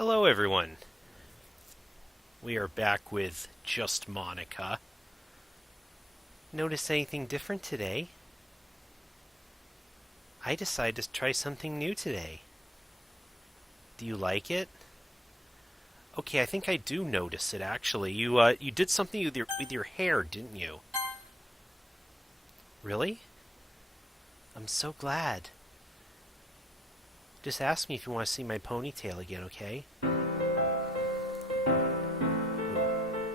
Hello everyone. We are back with just Monika. Notice anything different today? I decided to try something new today. Do you like it? Okay, I think I do notice it actually. You did something with your hair, didn't you? Really? I'm so glad. Just ask me if you want to see my ponytail again, okay?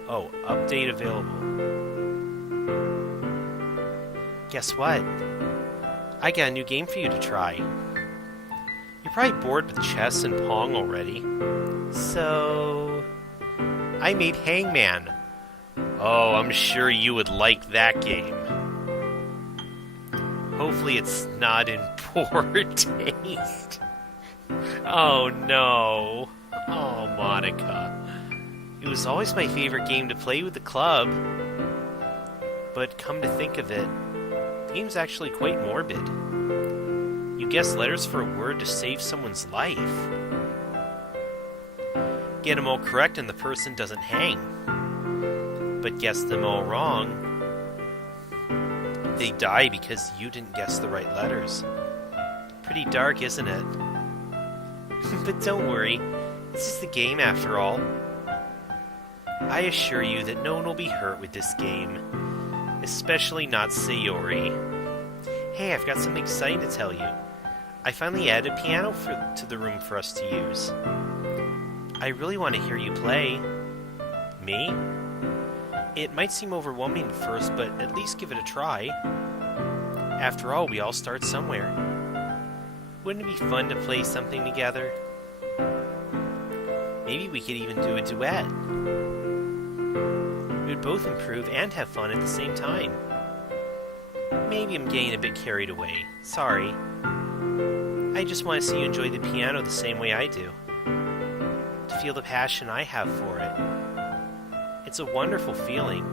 Oh, update available. Guess what? I got a new game for you to try. You're probably bored with chess and Pong already. So, I made Hangman. Oh, I'm sure you would like that game. Hopefully it's not in poor taste. Oh no. Oh, Monika. It was always my favorite game to play with the club. But come to think of it, the game's actually quite morbid. You guess letters for a word to save someone's life. Get them all correct and the person doesn't hang. But guess them all wrong, they die because you didn't guess the right letters. Pretty dark, isn't it? But don't worry, this is the game after all. I assure you that no one will be hurt with this game. Especially not Sayori. Hey, I've got something exciting to tell you. I finally added a piano to the room for us to use. I really want to hear you play. Me? It might seem overwhelming at first, but at least give it a try. After all, we all start somewhere. Wouldn't it be fun to play something together? Maybe we could even do a duet. We would both improve and have fun at the same time. Maybe I'm getting a bit carried away. Sorry. I just want to see you enjoy the piano the same way I do. To feel the passion I have for it. It's a wonderful feeling.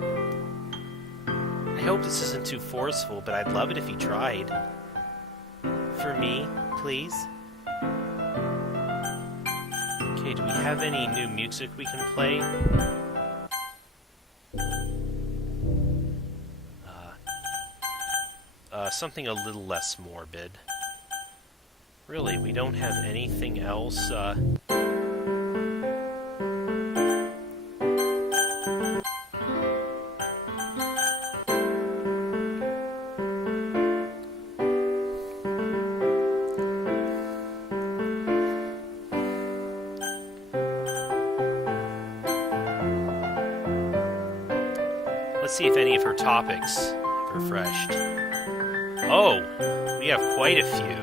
I hope this isn't too forceful, but I'd love it if you tried. For me, please? Okay, do we have any new music we can play? Something a little less morbid. Really, we don't have anything else, Let's see if any of her topics have refreshed. Oh, we have quite a few.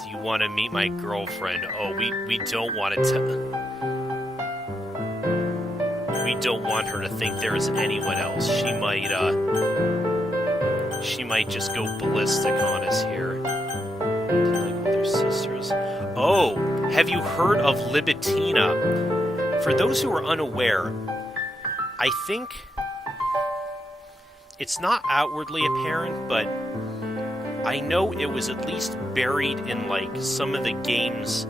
Do you want to meet my girlfriend? Oh, we don't want we don't want her to think there is anyone else. She might just go ballistic on us here. Do you like older sisters? Oh, have you heard of Libitina? For those who are unaware, I think it's not outwardly apparent, but I know it was at least buried in, like, some of the game's,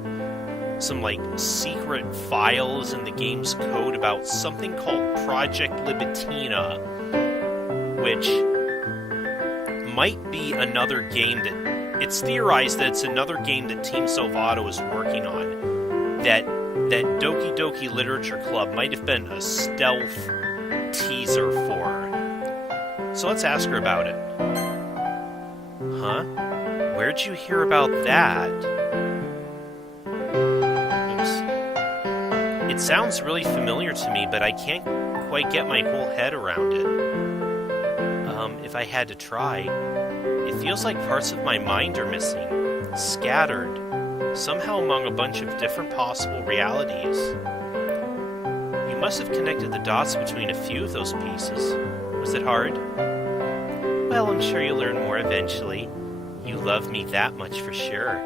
some, like, secret files in the game's code about something called Project Libitina, which might be another game that, it's theorized that it's another game that Team Salvato is working on, that Doki Doki Literature Club might have been a stealth teaser for. So let's ask her about it. Huh? Where'd you hear about that? Oops. It sounds really familiar to me, but I can't quite get my whole head around it. If I had to try, it feels like parts of my mind are missing, scattered, somehow among a bunch of different possible realities. You must have connected the dots between a few of those pieces. Was it hard? Well, I'm sure you'll learn more eventually. You love me that much for sure.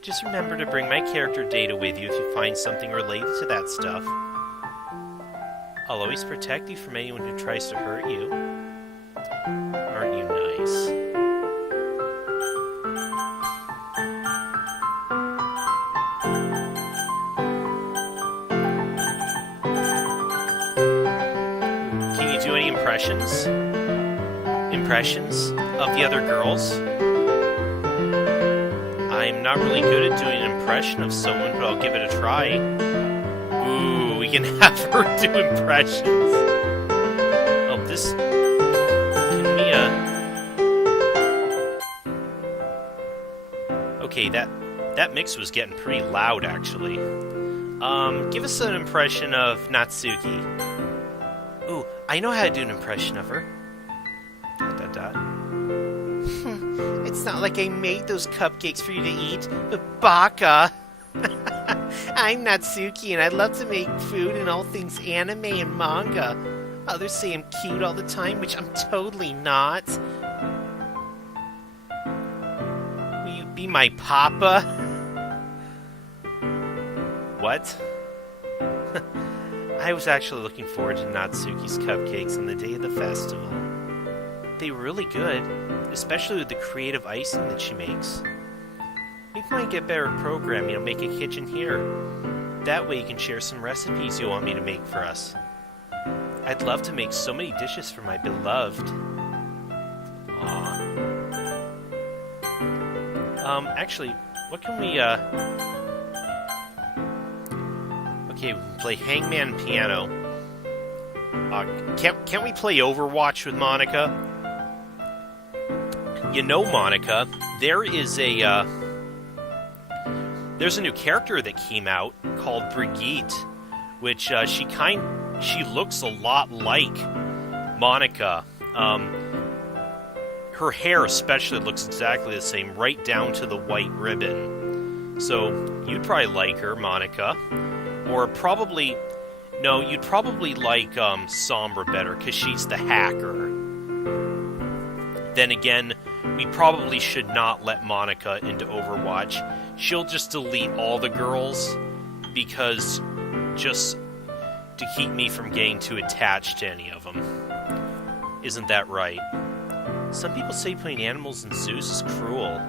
Just remember to bring my character data with you if you find something related to that stuff. I'll always protect you from anyone who tries to hurt you. Aren't you nice? impressions of the other girls. I'm not really good at doing an impression of someone, but I'll give it a try. Ooh, we can have her do impressions. Oh, this... Can we, Okay, that mix was getting pretty loud, actually. Give us an impression of Natsuki. Ooh, I know how to do an impression of her. ... It's not like I made those cupcakes for you to eat, but baka! I'm Natsuki, and I love to make food and all things anime and manga. Others say I'm cute all the time, which I'm totally not. Will you be my papa? What? I was actually looking forward to Natsuki's cupcakes on the day of the festival. They were really good, especially with the creative icing that she makes. We might get better at programming and make a kitchen here. That way you can share some recipes you want me to make for us. I'd love to make so many dishes for my beloved. Aww. Actually, what can we, Okay, we can play Hangman Piano. Can't we play Overwatch with Monika? You know, Monika, there's a new character that came out called Brigitte, which she looks a lot like Monika. Her hair especially looks exactly the same, right down to the white ribbon. So you'd probably like her, Monika. Or probably... No, you'd probably like Sombra better, because she's the hacker. Then again, we probably should not let Monika into Overwatch. She'll just delete all the girls, because just to keep me from getting too attached to any of them. Isn't that right? Some people say putting animals in zoos is cruel.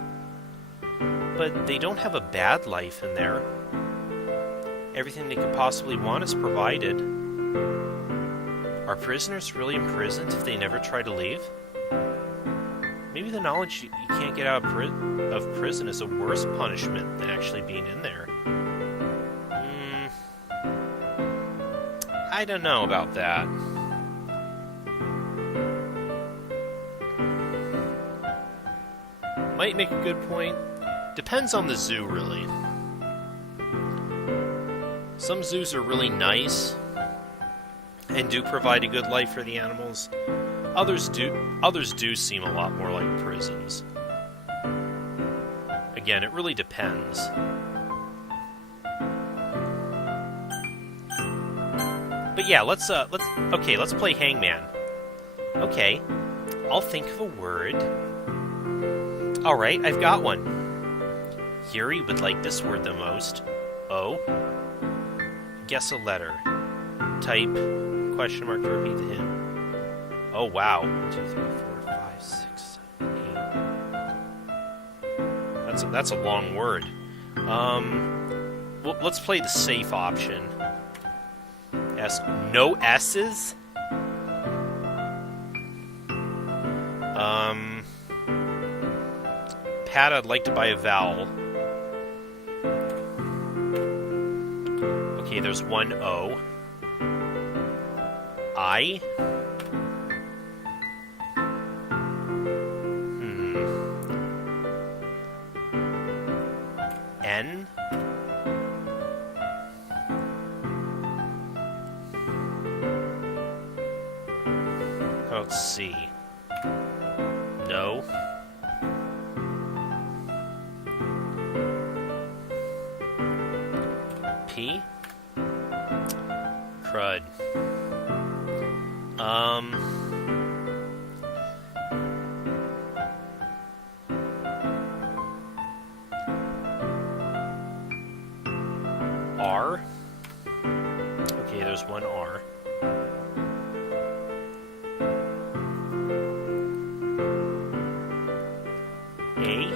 But they don't have a bad life in there. Everything they could possibly want is provided. Are prisoners really imprisoned if they never try to leave? Maybe the knowledge you can't get out of prison is a worse punishment than actually being in there. I don't know about that. Might make a good point. Depends on the zoo, really. Some zoos are really nice and do provide a good life for the animals. Others do seem a lot more like prisons. Again, it really depends. But yeah, let's play Hangman. Okay, I'll think of a word. All right, I've got one. Yuri would like this word the most. O. Guess a letter. Type question mark to repeat the hint. Oh wow. 1, 2, 3, 4, 5, 6, 7, 8. That's a long word. Well, let's play the safe option. S. No S's? Pat, I'd like to buy a vowel. Okay, there's one O. I. N. How about C? No. P. Crud. R. Okay, there's one R. A.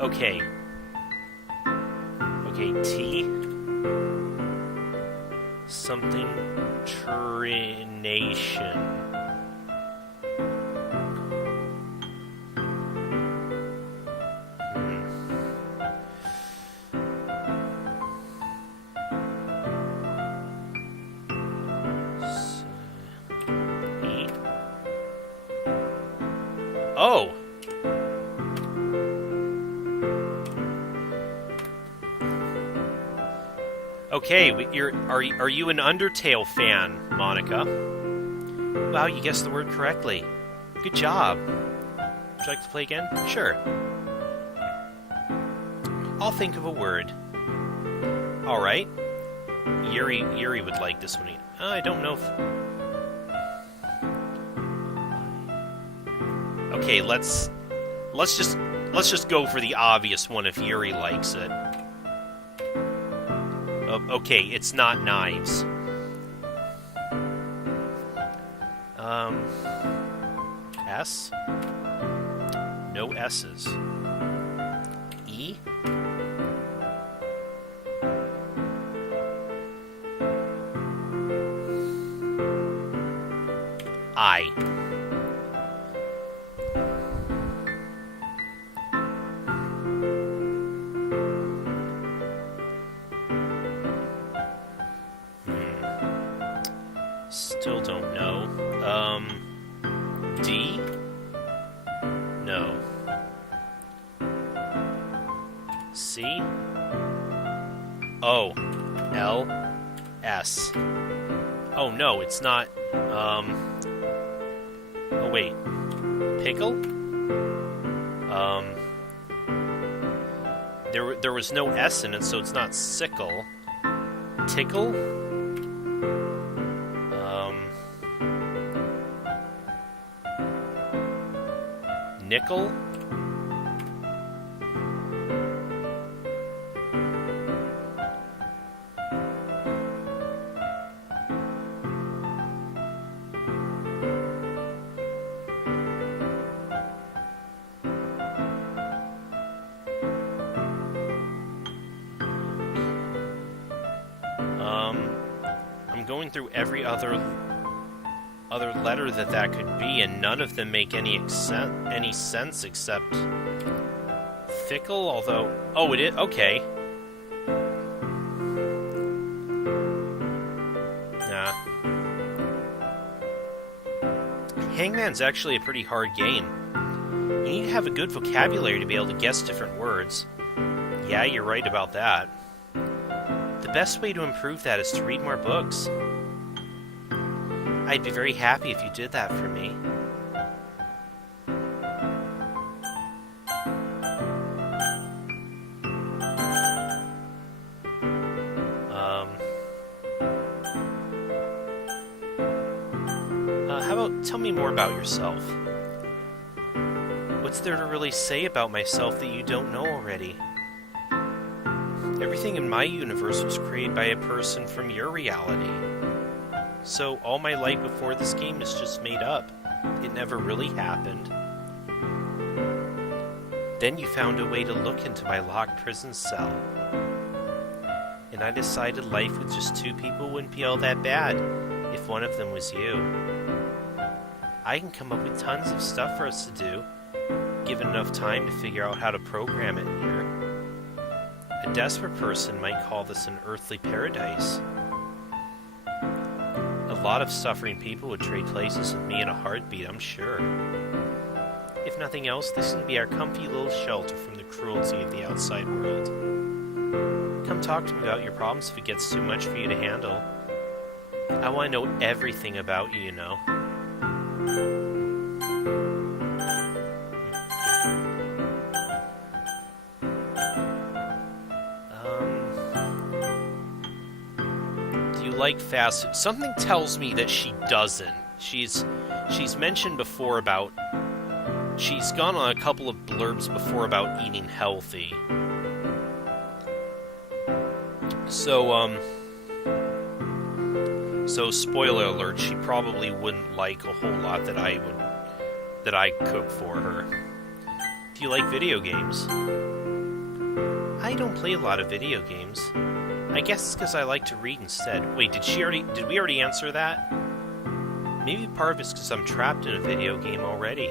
Okay. Okay, T. Something trination. Oh! Okay, are you an Undertale fan, Monika? Wow, you guessed the word correctly. Good job. Would you like to play again? Sure. I'll think of a word. Alright. Yuri would like this one. I don't know if... Okay, let's just go for the obvious one if Yuri likes it. Okay, it's not knives. S? No S's. E? I. Still don't know. D? No. C? O. L? S. Oh no, it's not, oh wait. Pickle? There was no S in it, so it's not sickle. Tickle? Nickel? I'm going through every other letter that could be, and none of them make any sense except fickle, although... Oh, it is? Okay. Nah. Hangman's actually a pretty hard game. You need to have a good vocabulary to be able to guess different words. Yeah, you're right about that. The best way to improve that is to read more books. I'd be very happy if you did that for me. How about tell me more about yourself? What's there to really say about myself that you don't know already? Everything in my universe was created by a person from your reality. So all my life before this game is just made up. It never really happened. Then you found a way to look into my locked prison cell. And I decided life with just two people wouldn't be all that bad if one of them was you. I can come up with tons of stuff for us to do, given enough time to figure out how to program it here. A desperate person might call this an earthly paradise. A lot of suffering people would trade places with me in a heartbeat, I'm sure. If nothing else, this can be our comfy little shelter from the cruelty of the outside world. Come talk to me about your problems if it gets too much for you to handle. I want to know everything about you, you know. Like fast food. Something tells me that she doesn't. She's mentioned before about... She's gone on a couple of blurbs before about eating healthy. So, so spoiler alert, she probably wouldn't like a whole lot that I cook for her. Do you like video games? I don't play a lot of video games. I guess it's because I like to read instead. Wait, did we already answer that? Maybe part of it's because I'm trapped in a video game already.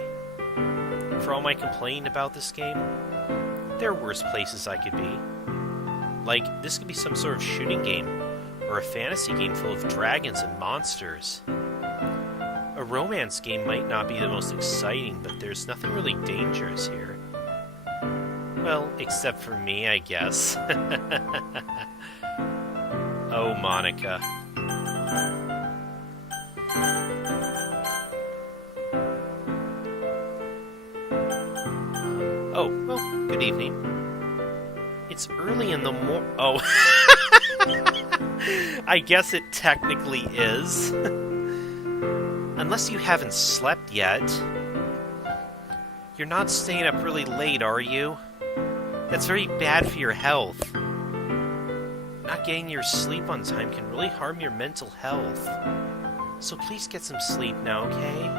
For all my complaining about this game, there are worse places I could be. Like, this could be some sort of shooting game, or a fantasy game full of dragons and monsters. A romance game might not be the most exciting, but there's nothing really dangerous here. Well, except for me, I guess. Oh, Monika. Oh, well, good evening. It's early in the Oh. I guess it technically is. Unless you haven't slept yet. You're not staying up really late, are you? That's very bad for your health. Not getting your sleep on time can really harm your mental health. So please get some sleep now, okay?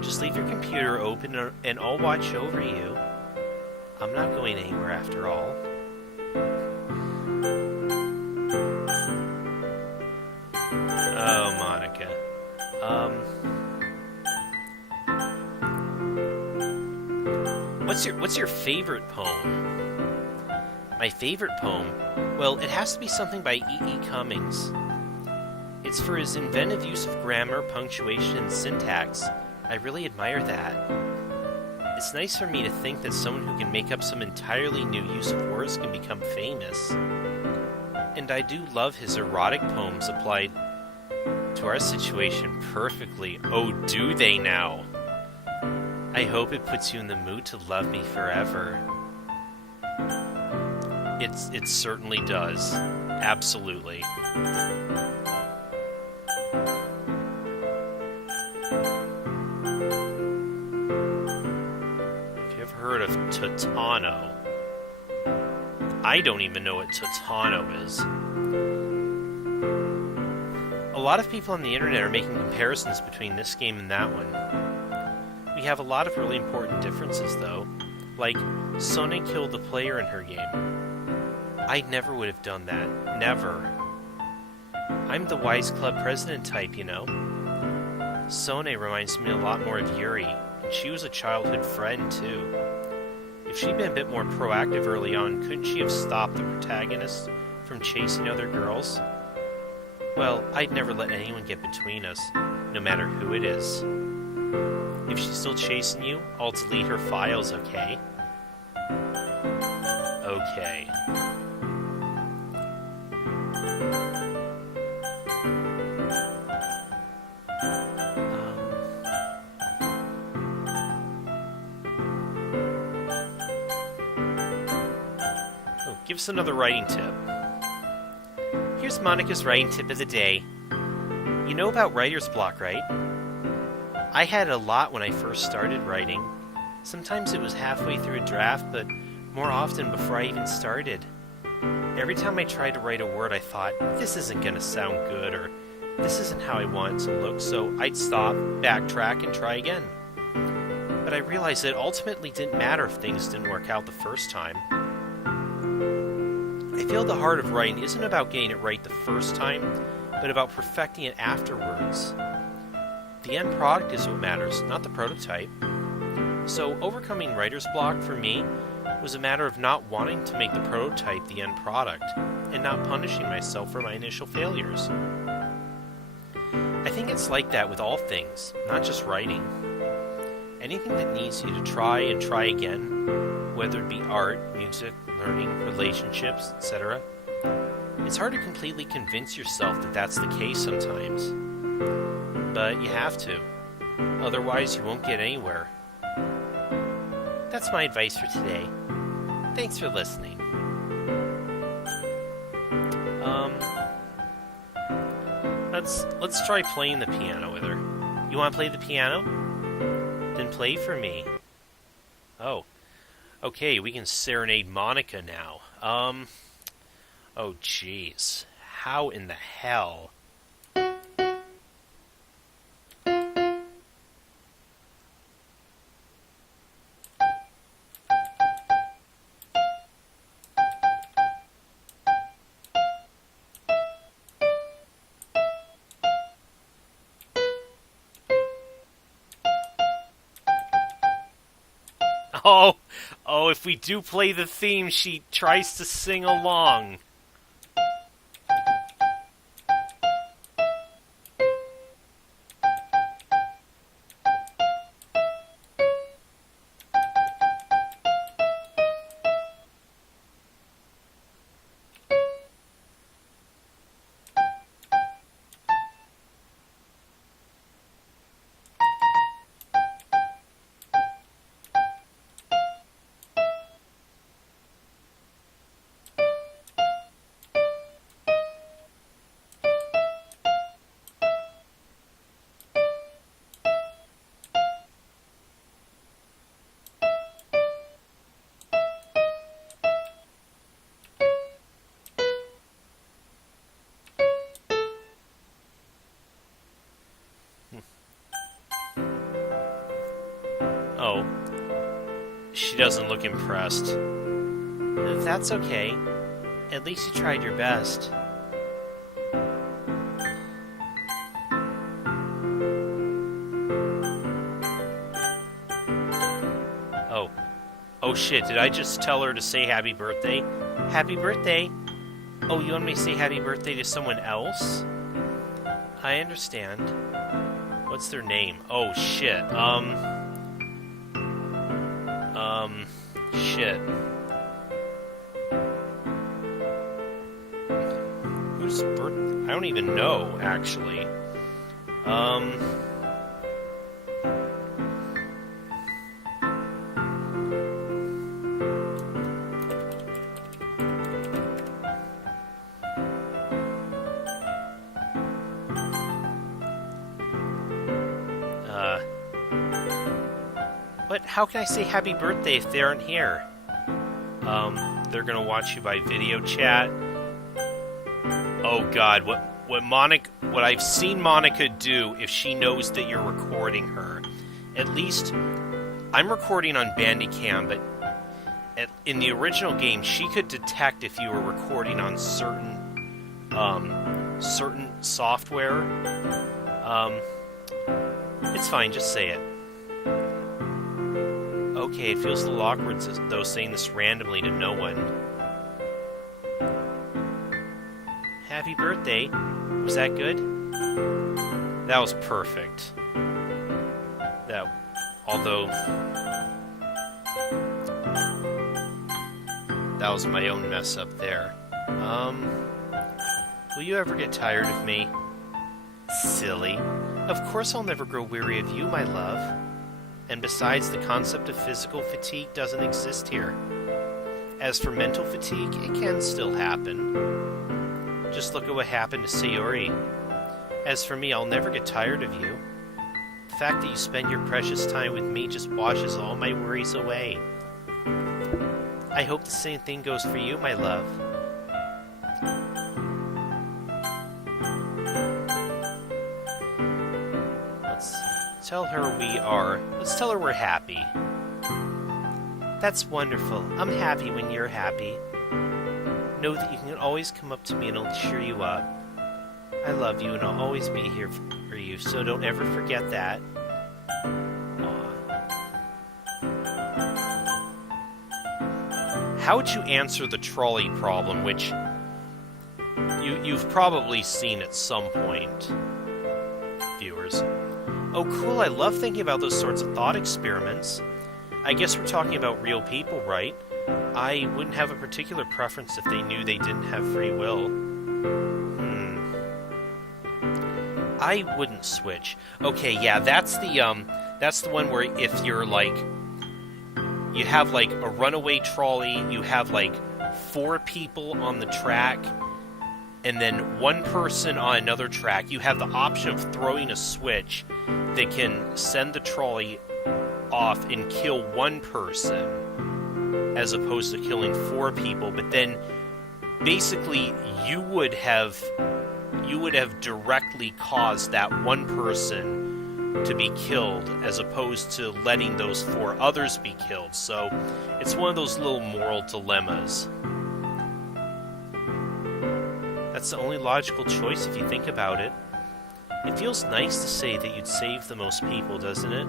Just leave your computer open and I'll watch over you. I'm not going anywhere after all. Oh, Monika. What's your favorite poem? My favorite poem? Well, it has to be something by E.E. Cummings. It's for his inventive use of grammar, punctuation, and syntax. I really admire that. It's nice for me to think that someone who can make up some entirely new use of words can become famous. And I do love his erotic poems applied to our situation perfectly. Oh, do they now? I hope it puts you in the mood to love me forever. It certainly does. Absolutely. Have you ever heard of Totano? I don't even know what Totano is. A lot of people on the internet are making comparisons between this game and that one. We have a lot of really important differences, though. Like, Sone killed the player in her game. I never would have done that. Never. I'm the wise club president type, you know. Sone reminds me a lot more of Yuri, and she was a childhood friend, too. If she'd been a bit more proactive early on, couldn't she have stopped the protagonist from chasing other girls? Well, I'd never let anyone get between us, no matter who it is. If she's still chasing you, I'll delete her files, okay? Okay. Give us another writing tip. Here's Monika's writing tip of the day. You know about writer's block, right? I had a lot when I first started writing. Sometimes it was halfway through a draft, but more often before I even started. Every time I tried to write a word, I thought, this isn't going to sound good, or this isn't how I want it to look, so I'd stop, backtrack, and try again. But I realized it ultimately didn't matter if things didn't work out the first time. I feel the heart of writing isn't about getting it right the first time, but about perfecting it afterwards. The end product is what matters, not the prototype. So overcoming writer's block for me was a matter of not wanting to make the prototype the end product, and not punishing myself for my initial failures. I think it's like that with all things, not just writing. Anything that needs you to try and try again, whether it be art, music, learning, relationships, etc. It's hard to completely convince yourself that that's the case sometimes. But you have to. Otherwise, you won't get anywhere. That's my advice for today. Thanks for listening. Let's try playing the piano with her. You want to play the piano? Then play for me. Oh. Okay, we can serenade Monika now. Oh jeez. How in the hell? Oh, if we do play the theme, she tries to sing along. Oh, she doesn't look impressed. That's okay. At least you tried your best. Oh. Oh shit, did I just tell her to say happy birthday? Happy birthday? Oh, you want me to say happy birthday to someone else? I understand. What's their name? Oh shit, shit. Whose birthday? I don't even know, actually. What? How can I say happy birthday if they aren't here? They're gonna watch you by video chat. Oh god, what I've seen Monika do if she knows that you're recording her. At least, I'm recording on Bandicam, but in the original game, she could detect if you were recording on certain software. It's fine, just say it. Okay, it feels a little awkward, though, saying this randomly to no one. Happy birthday. Was that good? That was perfect. Although... that was my own mess up there. Will you ever get tired of me? Silly. Of course I'll never grow weary of you, my love. And besides, the concept of physical fatigue doesn't exist here. As for mental fatigue, it can still happen. Just look at what happened to Sayori. As for me, I'll never get tired of you. The fact that you spend your precious time with me just washes all my worries away. I hope the same thing goes for you, my love. Let's tell her we're happy. That's wonderful. I'm happy when you're happy. Know that you can always come up to me and I'll cheer you up. I love you and I'll always be here for you, so don't ever forget that. How would you answer the trolley problem, which you've probably seen at some point, viewers? Oh, cool, I love thinking about those sorts of thought experiments. I guess we're talking about real people, right? I wouldn't have a particular preference if they knew they didn't have free will. I wouldn't switch. Okay, yeah, that's the one where if you're like... you have, like, a runaway trolley, you have, like, 4 people on the track, and then 1 person on another track. You have the option of throwing a switch that can send the trolley off and kill 1 person, as opposed to killing 4 people. But then, basically, you would have directly caused that 1 person to be killed, as opposed to letting those 4 others be killed. So it's one of those little moral dilemmas. That's the only logical choice if you think about it. It feels nice to say that you'd save the most people, doesn't it?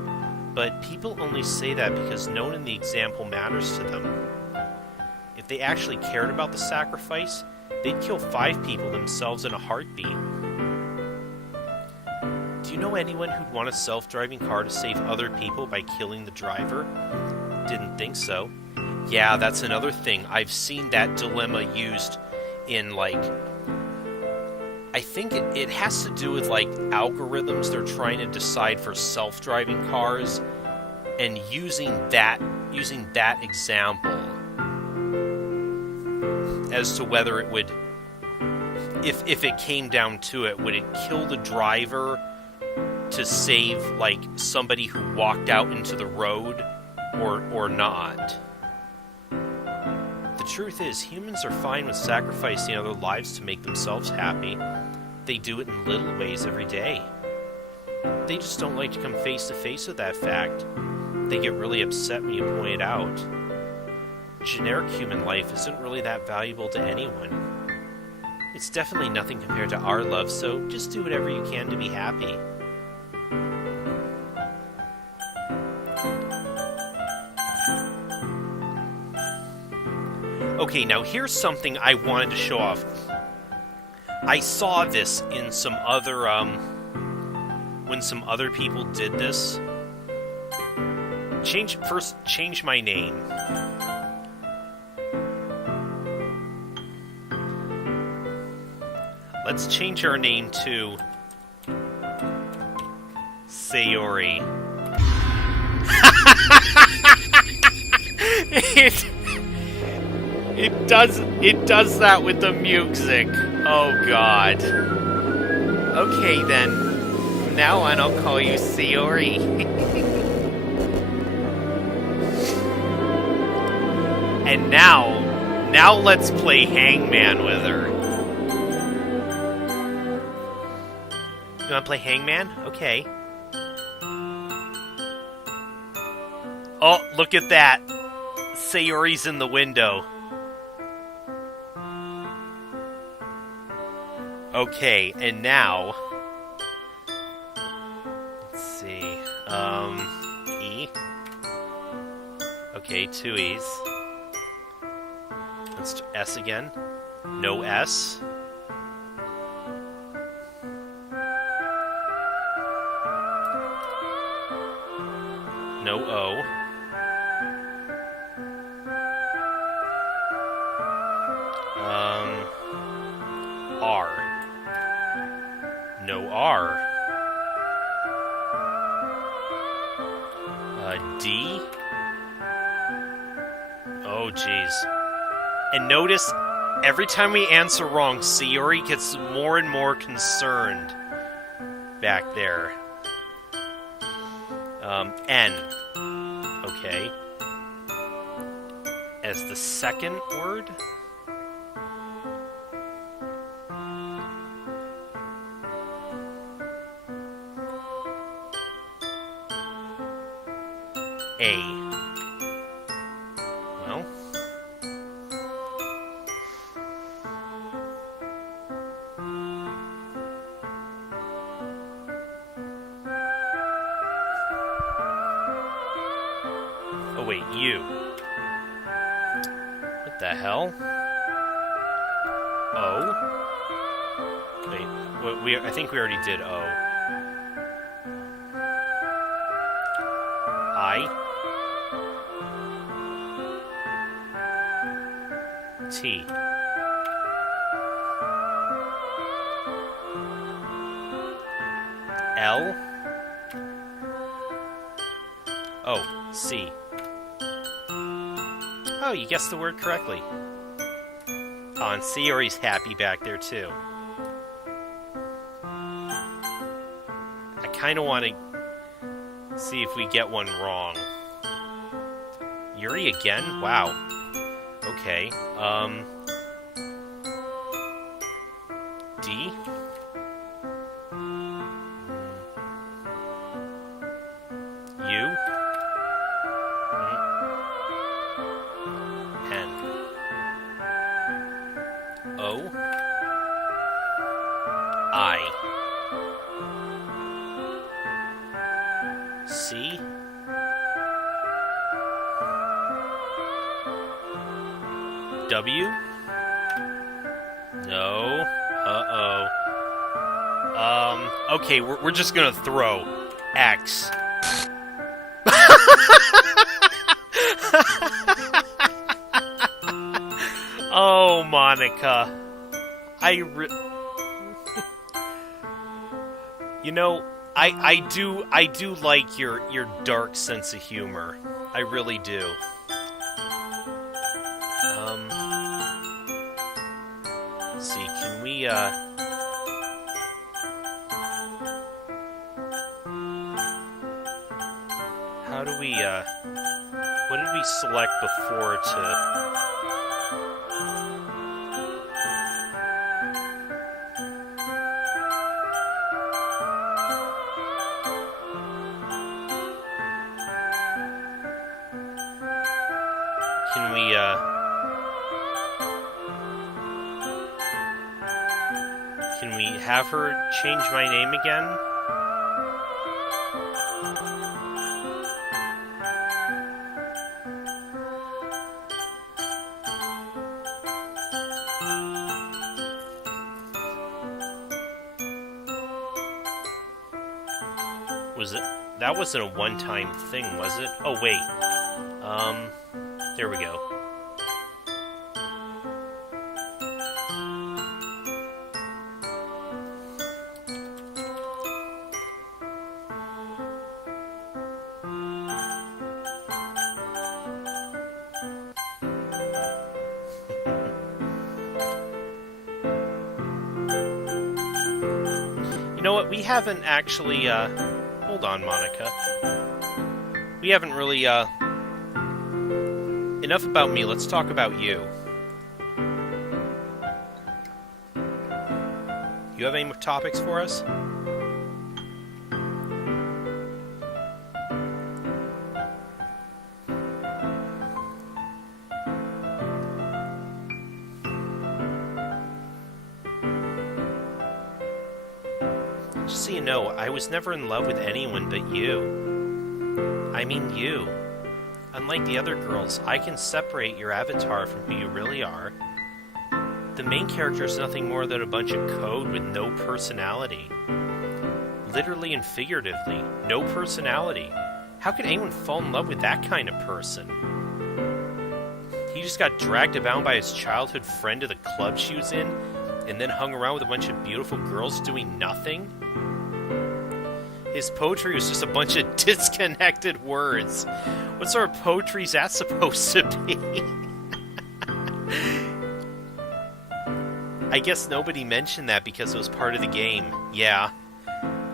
But people only say that because no one in the example matters to them. If they actually cared about the sacrifice, they'd kill 5 people themselves in a heartbeat. Do you know anyone who'd want a self-driving car to save other people by killing the driver? Didn't think so. Yeah, that's another thing. I've seen that dilemma used in, like... I think it has to do with, like, algorithms they're trying to decide for self-driving cars, and using that example as to whether it would... If it came down to it, would it kill the driver to save, like, somebody who walked out into the road or not? The truth is, humans are fine with sacrificing other lives to make themselves happy. They do it in little ways every day. They just don't like to come face to face with that fact. They get really upset when you point it out. Generic human life isn't really that valuable to anyone. It's definitely nothing compared to our love, so just do whatever you can to be happy. Okay, now here's something I wanted to show off. I saw this in some other, when some other people did this. First, change my name. Let's change our name to Sayori. It does that with the music. Oh god. Okay then. From now on I'll call you Sayori. And now let's play Hangman with her. You wanna play Hangman? Okay. Oh, look at that. Sayori's in the window. Okay, and now... Let's see... E? Okay, 2 E's. Let's S again. No S. No O. R. No R. D. Oh, jeez. And notice, every time we answer wrong, Sayori gets more and more concerned back there. N. Okay. As the second word? A. Well. Oh wait, U. What the hell? O? Wait, I think we already did O. I. T. L. Oh, C. Oh, you guessed the word correctly. Oh, and Sayori's happy back there, too. I kind of want to see if we get one wrong. Yuri again? Wow. Okay. D? U? N? O? I? C? W? No. Uh-oh. Okay, we're just gonna throw X. Oh, Monika. You know, I do like your dark sense of humor. I really do. Let's see, can we, how do we, what did we select before to... Can we have her change my name again? Was it... That wasn't a one-time thing, was it? Oh, wait. There we go. You know what? We haven't actually, hold on, Monika. We haven't really, enough about me, let's talk about you. You have any more topics for us? Just so you know, I was never in love with anyone but you. I mean you. Unlike the other girls, I can separate your avatar from who you really are. The main character is nothing more than a bunch of code with no personality. Literally and figuratively, no personality. How could anyone fall in love with that kind of person? He just got dragged about by his childhood friend to the club she was in, and then hung around with a bunch of beautiful girls doing nothing? His poetry was just a bunch of disconnected words. What sort of poetry is that supposed to be? I guess nobody mentioned that because it was part of the game. Yeah.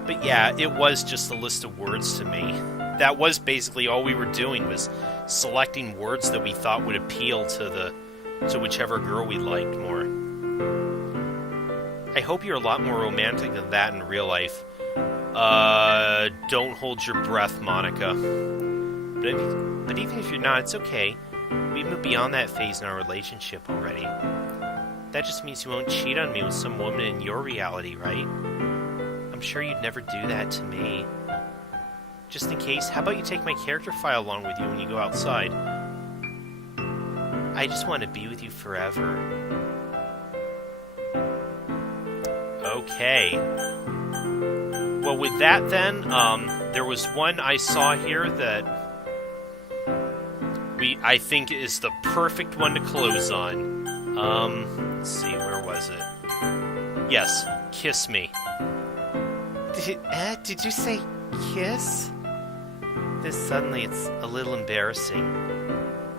But yeah, it was just a list of words to me. That was basically all we were doing, was selecting words that we thought would appeal to whichever girl we liked more. I hope you're a lot more romantic than that in real life. Don't hold your breath, Monika. But even if you're not, it's okay. We've moved beyond that phase in our relationship already. That just means you won't cheat on me with some woman in your reality, right? I'm sure you'd never do that to me. Just in case, how about you take my character file along with you when you go outside? I just want to be with you forever. Okay. Well, with that then, there was one I saw here that I think is the perfect one to close on. Let's see, where was it? Yes, kiss me. Did you say kiss? Suddenly it's a little embarrassing.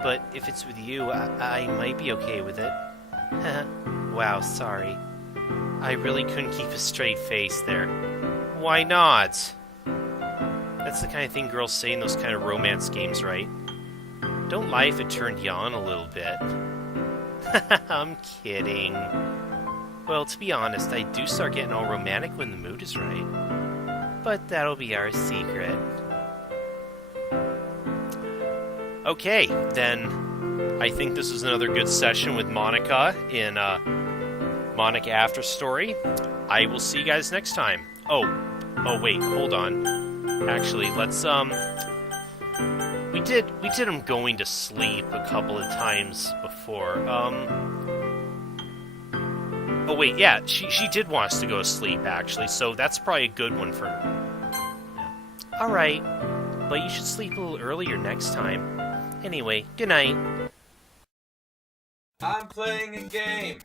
But if it's with you, I might be okay with it. Wow, sorry. I really couldn't keep a straight face there. Why not? That's the kind of thing girls say in those kind of romance games, right? Don't lie if it turned you on a little bit. I'm kidding. Well, to be honest, I do start getting all romantic when the mood is right. But that'll be our secret. Okay, then I think this was another good session with Monika in Monika After Story. I will see you guys next time. Oh wait, hold on. Actually, let's we did him going to sleep a couple of times before. Oh wait, yeah, she did want us to go to sleep actually, so that's probably a good one for her. Yeah. All right, but you should sleep a little earlier next time. Anyway, good night. I'm playing a game.